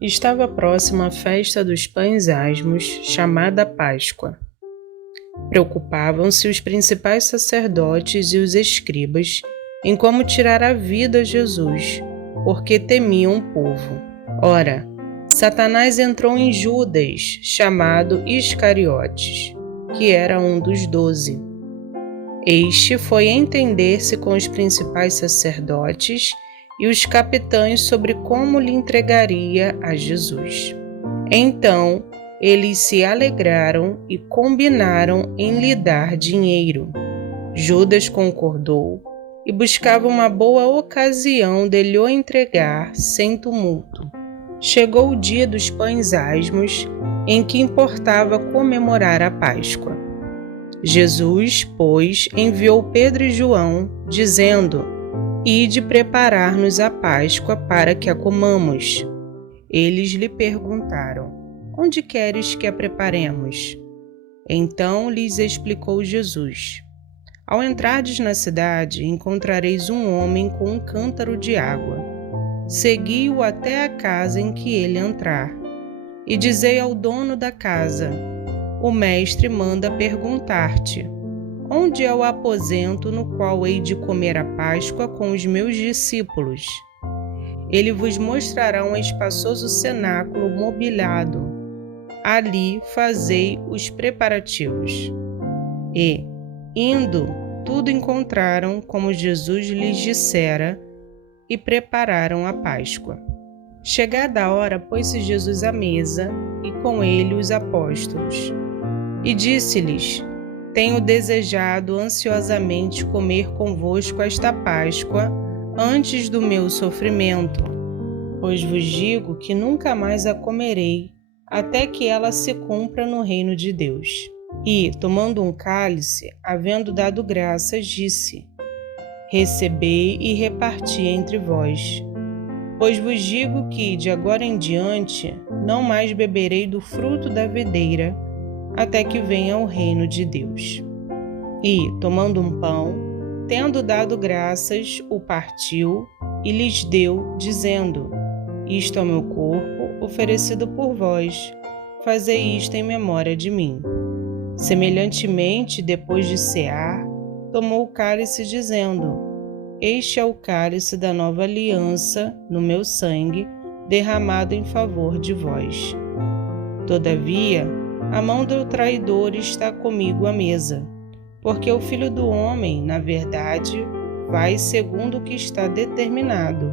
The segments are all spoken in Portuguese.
Estava próxima a festa dos pães asmos, chamada Páscoa. Preocupavam-se os principais sacerdotes e os escribas em como tirar a vida a Jesus, porque temiam o povo. Ora, Satanás entrou em Judas, chamado Iscariotes, que era um dos 12. Este foi entender-se com os principais sacerdotes e os capitães sobre como lhe entregaria a Jesus. Então, eles se alegraram e combinaram em lhe dar dinheiro. Judas concordou e buscava uma boa ocasião de lhe o entregar sem tumulto. Chegou o dia dos pães asmos, em que importava comemorar a Páscoa. Jesus, pois, enviou Pedro e João, dizendo: Ide preparar-nos a Páscoa para que a comamos. Eles lhe perguntaram: Onde queres que a preparemos? Então lhes explicou Jesus: Ao entrardes na cidade, encontrareis um homem com um cântaro de água. Segui-o até a casa em que ele entrar. E dizei ao dono da casa: O mestre manda perguntar-te: Onde é o aposento no qual hei de comer a Páscoa com os meus discípulos? Ele vos mostrará um espaçoso cenáculo mobiliado. Ali fazei os preparativos. E, indo, tudo encontraram como Jesus lhes dissera e prepararam a Páscoa. Chegada a hora, pôs-se Jesus à mesa e com ele os apóstolos. E disse-lhes: Tenho desejado ansiosamente comer convosco esta Páscoa antes do meu sofrimento, pois vos digo que nunca mais a comerei, até que ela se cumpra no reino de Deus. E, tomando um cálice, havendo dado graças, disse: Recebei e reparti entre vós. Pois vos digo que, de agora em diante, não mais beberei do fruto da videira, até que venha o reino de Deus. E, tomando um pão, tendo dado graças, o partiu e lhes deu, dizendo: Isto é o meu corpo, oferecido por vós. Fazei isto em memória de mim. Semelhantemente, depois de cear, tomou o cálice, dizendo: Este é o cálice da nova aliança no meu sangue, derramado em favor de vós. Todavia, a mão do traidor está comigo à mesa, porque o Filho do Homem, na verdade, vai segundo o que está determinado.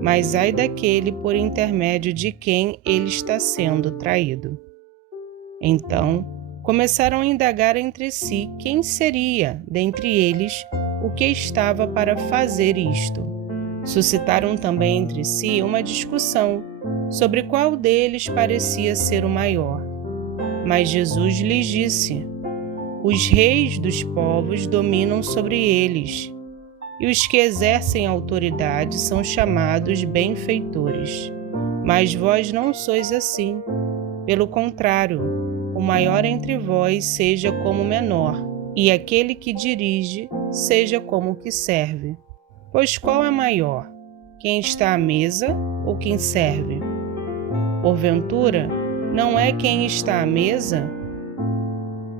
Mas ai daquele por intermédio de quem ele está sendo traído. Então, começaram a indagar entre si quem seria, dentre eles, o que estava para fazer isto. Suscitaram também entre si uma discussão sobre qual deles parecia ser o maior. Mas Jesus lhes disse: Os reis dos povos dominam sobre eles, e os que exercem autoridade são chamados benfeitores. Mas vós não sois assim. Pelo contrário, o maior entre vós seja como o menor, e aquele que dirige seja como o que serve. Pois qual é maior, quem está à mesa ou quem serve? Porventura, não é quem está à mesa?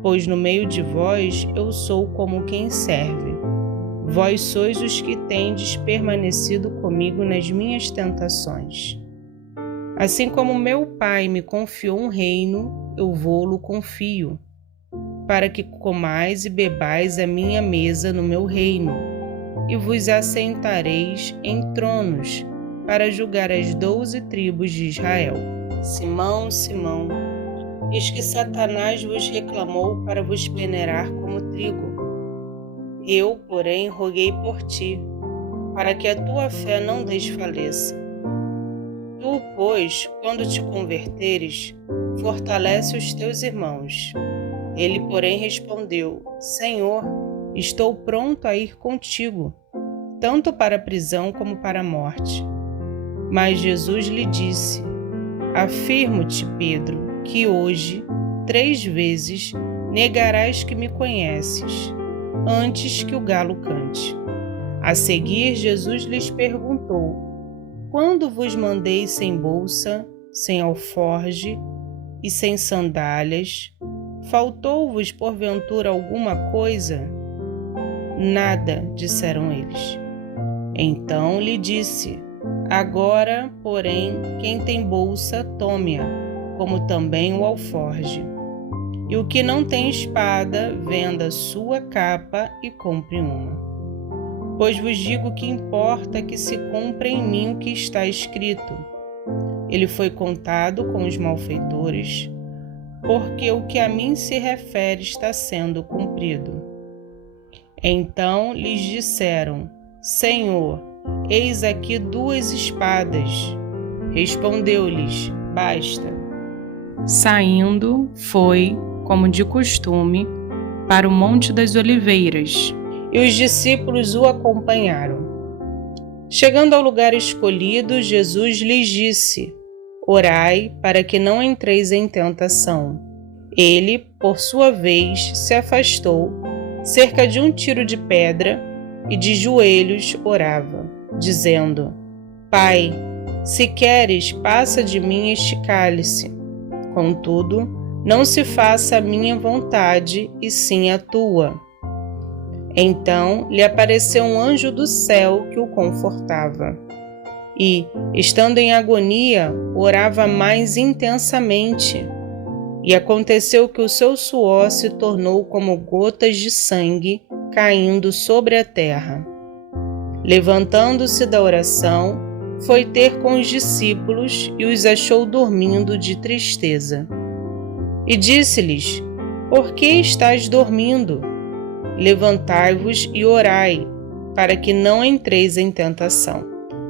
Pois no meio de vós eu sou como quem serve. Vós sois os que tendes permanecido comigo nas minhas tentações. Assim como meu Pai me confiou um reino, eu vô-lo confio, para que comais e bebais a minha mesa no meu reino, e vos assentareis em tronos, para julgar as 12 tribos de Israel. Simão, Simão, eis que Satanás vos reclamou para vos peneirar como trigo. Eu, porém, roguei por ti, para que a tua fé não desfaleça. Tu, pois, quando te converteres, fortalece os teus irmãos. Ele, porém, respondeu: Senhor, estou pronto a ir contigo, tanto para a prisão como para a morte. Mas Jesus lhe disse: Afirmo-te, Pedro, que hoje, 3 vezes, negarás que me conheces, antes que o galo cante. A seguir, Jesus lhes perguntou: quando vos mandei sem bolsa, sem alforge e sem sandálias, faltou-vos porventura alguma coisa? Nada, disseram eles. Então lhe disse: agora, porém, quem tem bolsa, tome-a, como também o alforge. E o que não tem espada, venda sua capa e compre uma. Pois vos digo que importa que se cumpra em mim o que está escrito. Ele foi contado com os malfeitores, porque o que a mim se refere está sendo cumprido. Então lhes disseram: Senhor, eis aqui 2 espadas. Respondeu-lhes: basta. Saindo, foi, como de costume, para o Monte das Oliveiras, e os discípulos o acompanharam. Chegando ao lugar escolhido, Jesus lhes disse: orai para que não entreis em tentação. Ele, por sua vez, se afastou, cerca de 1 tiro de pedra, e de joelhos orava, dizendo: Pai, se queres, passa de mim este cálice. Contudo, não se faça a minha vontade, e sim a tua. Então lhe apareceu um anjo do céu que o confortava. E, estando em agonia, orava mais intensamente. E aconteceu que o seu suor se tornou como gotas de sangue caindo sobre a terra. Levantando-se da oração, foi ter com os discípulos e os achou dormindo de tristeza. E disse-lhes: por que estáis dormindo? Levantai-vos e orai, para que não entreis em tentação.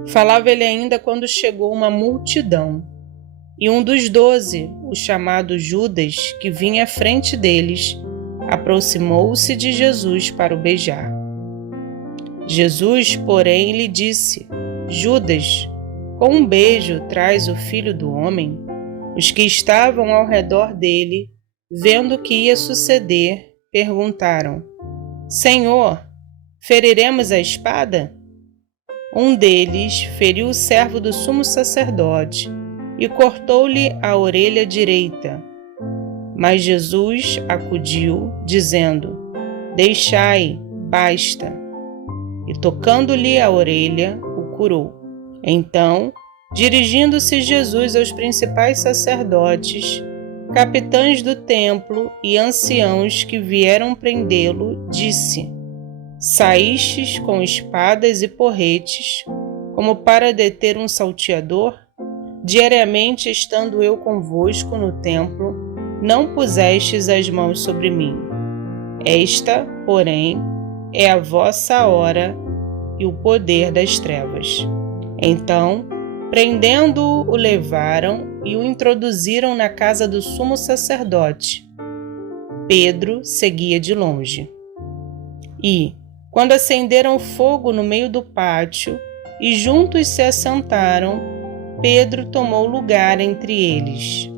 Falava ele ainda quando chegou uma multidão. E um dos 12, o chamado Judas, que vinha à frente deles, aproximou-se de Jesus para o beijar. Jesus, porém, lhe disse: Judas, com um beijo traz o Filho do Homem? Os que estavam ao redor dele, vendo o que ia suceder, perguntaram: Senhor, feriremos a espada? Um deles feriu o servo do sumo sacerdote e cortou-lhe a orelha direita. Mas Jesus acudiu, dizendo: deixai, basta. E tocando-lhe a orelha, o curou. Então, dirigindo-se Jesus aos principais sacerdotes, capitães do templo e anciãos que vieram prendê-lo, disse: saístes com espadas e porretes, como para deter um salteador? Diariamente, estando eu convosco no templo, não pusestes as mãos sobre mim. Esta, porém, é a vossa hora e o poder das trevas. Então, prendendo-o, o levaram e o introduziram na casa do sumo sacerdote. Pedro seguia de longe. E, quando acenderam fogo no meio do pátio e juntos se assentaram, Pedro tomou lugar entre eles.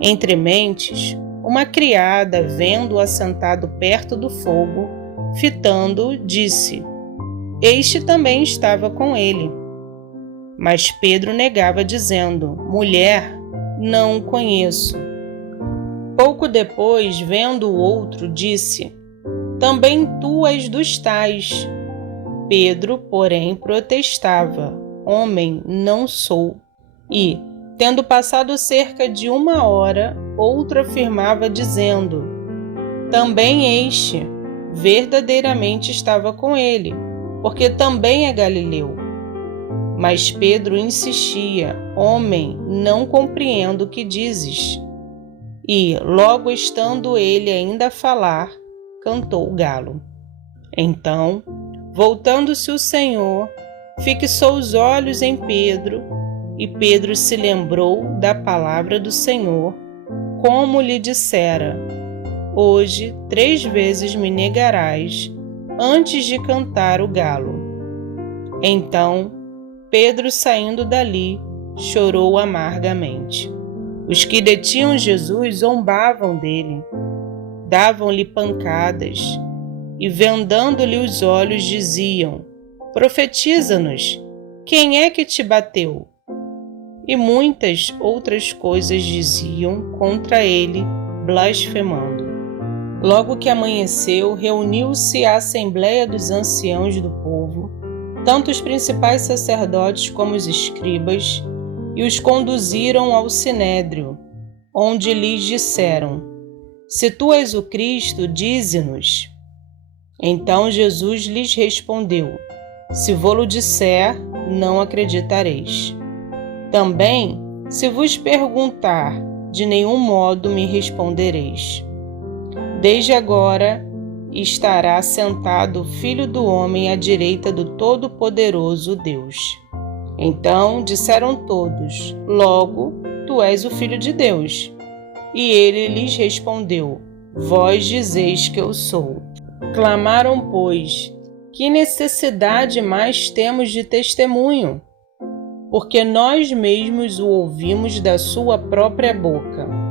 Entre mentes, uma criada, vendo-o assentado perto do fogo, fitando-o, disse: este também estava com ele. Mas Pedro negava, dizendo: mulher, não o conheço. Pouco depois, vendo o outro, disse: também tu és dos tais. Pedro, porém, protestava: homem, não sou. E, tendo passado cerca de 1 hora, outro afirmava, dizendo: também este verdadeiramente estava com ele, porque também é galileu. Mas Pedro insistia: homem, não compreendo o que dizes. E, logo estando ele ainda a falar, cantou o galo. Então, voltando-se o Senhor, fixou os olhos em Pedro, e Pedro se lembrou da palavra do Senhor, como lhe dissera: hoje 3 vezes me negarás, antes de cantar o galo. Então, Pedro, saindo dali, chorou amargamente. Os que detinham Jesus zombavam dele, davam-lhe pancadas e, vendando-lhe os olhos, diziam: profetiza-nos, quem é que te bateu? e muitas outras coisas diziam contra ele, blasfemando. Logo que amanheceu, reuniu-se a assembleia dos anciãos do povo, tanto os principais sacerdotes como os escribas, e os conduziram ao sinédrio, onde lhes disseram: Se tu és o Cristo, dize-nos. Então Jesus lhes respondeu: Se vô-lo disser, não acreditareis. Também, se vos perguntar, de nenhum modo me respondereis. Desde agora estará sentado o Filho do Homem à direita do Todo-Poderoso Deus. Então disseram todos: Logo, tu és o Filho de Deus. E ele lhes respondeu: Vós dizeis que eu sou. Clamaram, pois: Que necessidade mais temos de testemunho? Porque nós mesmos o ouvimos da sua própria boca.